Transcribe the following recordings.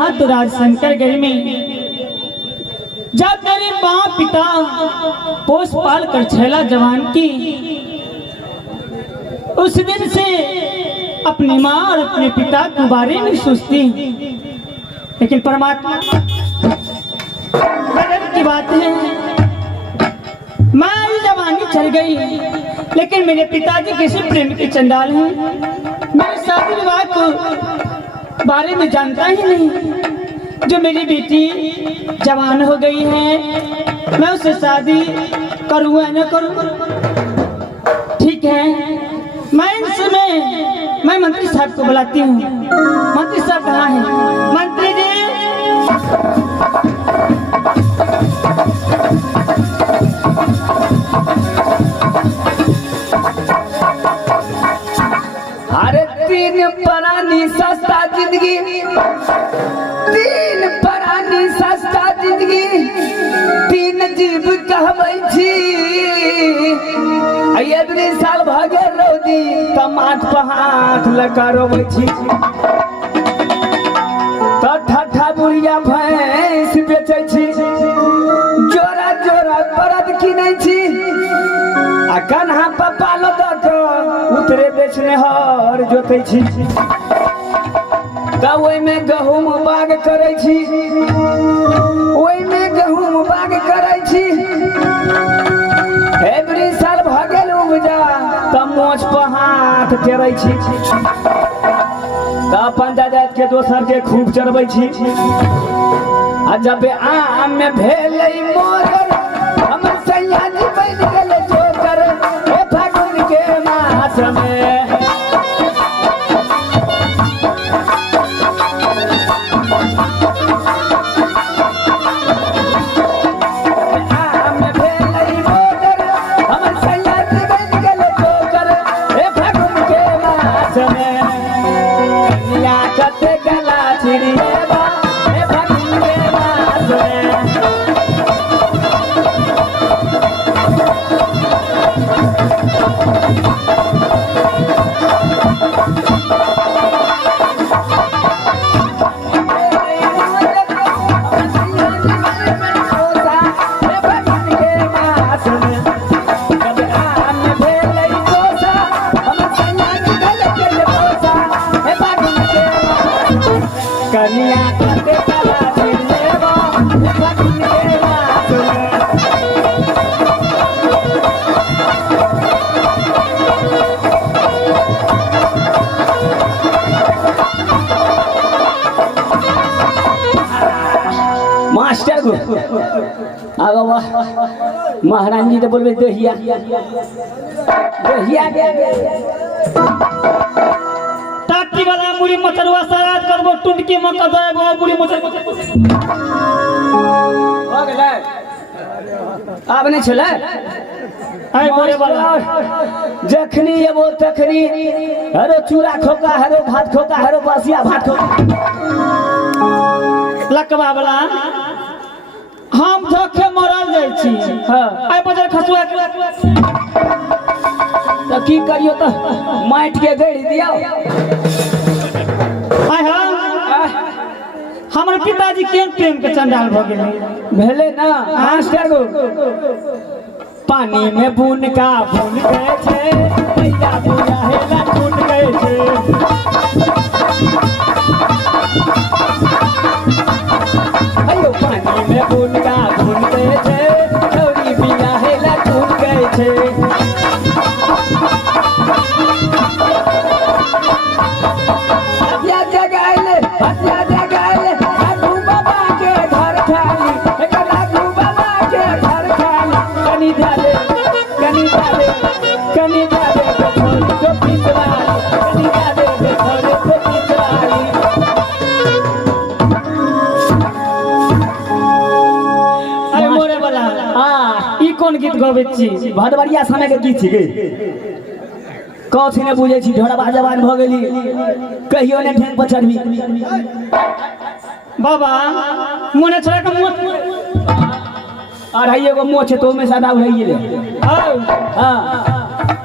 यहाँ तो राजशंकर गढ़ में जब मेरे माँ पिता पोस पाल कर छैला जवान की, उस दिन से अपनी माँ और अपने पिता के बारे में सोचती, लेकिन परमात्मा की बात है, माँ जवानी चल गई, लेकिन मेरे पिताजी कैसे प्रेम के चंडाल हैं, मेरे शादी विवाह को बारे में जानता ही नहीं। जो मेरी बेटी जवान हो गई है, मैं उससे शादी करूँ या न करूँ, ठीक है। मैं इस समय मैं मंत्री साहब को बुलाती हूँ। मंत्री साहब कहाँ हैं? मंत्री जी, अरे तीन परानी सस्ता जिंदगी, तीन परानी सस्ता जिंदगी, तीन जीव कहबै छी। एवरी साल भगे रौदी तमाट पहाट लकरोबै छी, तो ठठा बुढ़िया भैंस बेचै छी, जोरा जोरा परद किनै छी, आ कन्हा पपाल दक उतरे बेचने हर जोतै छी, त ओइमे गहूम बाग करै छी, ओइमे गहूम बाग करै छी। एवरी साल भगेल उपजा त मोछ पर हाथ टेरै छी, त अपन जायदाद के दोसर के खूब चढ़बै छी। आ जब आम में भेलै मोर हमर सैया जी बन गेल जोकर, ए फागुन के मास में मास्टर को आगा वाह महारानी जी तो बोलबे दहिया दहिया टाटी वाला मुड़ी मचरवा सराज करबो, टुंडकी मक देबो, मुड़ी मचर हो गेलै आब नहीं छले। आइ मोरे वाला जखनी एबो तखनी हरो चूड़ा खोका, हरो भात खोका, हरो बसिया भात खोका, लकवा वाला हम धोखे मरल जाइ छी। हां आइ बजर खसुआ त की करियो त माइट के गड़ी दियो। आइ हां हमर पिताजी केन प्रेम के चंडाल भ गेलै, भेले ना मास्टर को पानी में बून का भून गए छे, भैया बुझा हेला टूट गए छे। अयो पानी में बून का भून गए छे, छौरी बिया हेला टूट गए छे। हत्या जगाइले, हत्या जगाइले, राघू बाबा के घर खाली, राघू बाबा के घर खाली। कनी डाले, कनी डाले, कनी डाले, जो पिछवाड़ी, कनी डाले, जो पिछवाड़ी। आइ मोरे वाला ई कोन गीत गबै छी? भदवरिया समय के गीत छिकै, कथी ने बुझे छी, ढोड़बा जवान भ गेली, कहियो ने ठेंग पर चढ़बी। बाबा मोने छोरा के मुंह अढ़ाई गो मोह छै, तो में सादा भई गेले। हां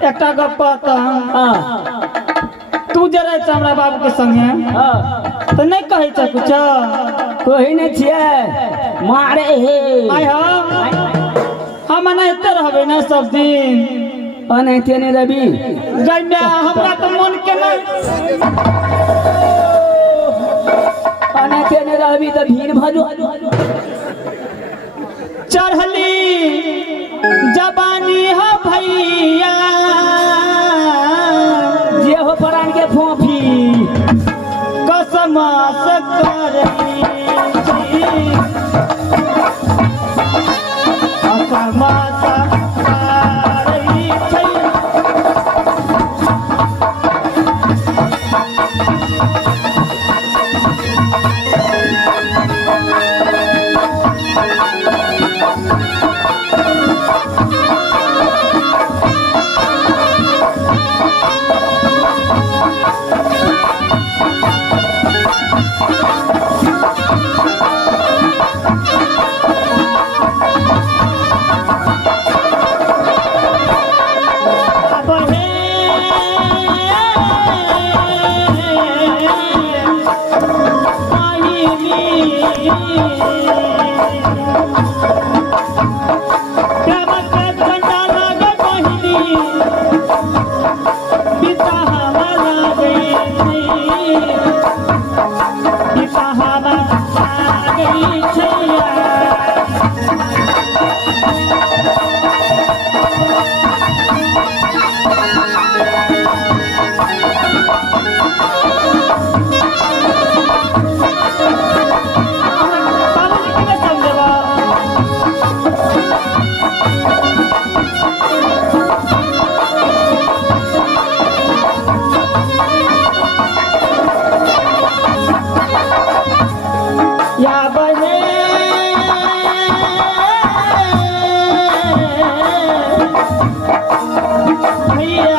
एकटा गप कहता, हां तू जरे हमरा बाबू के संगे हां तो नहीं कहे छ कुछ कोई नहीं छिए मारे हे आय हम नहीं रहबे ना सब दिन अनैते नहीं रवि गैया हमरा तो मन के नहीं अनैते नहीं रवि तो भीड़ भजो चढ़ली जबानी हो भैया जे हो प्राण के फोफी कसम से करई कसम से भैया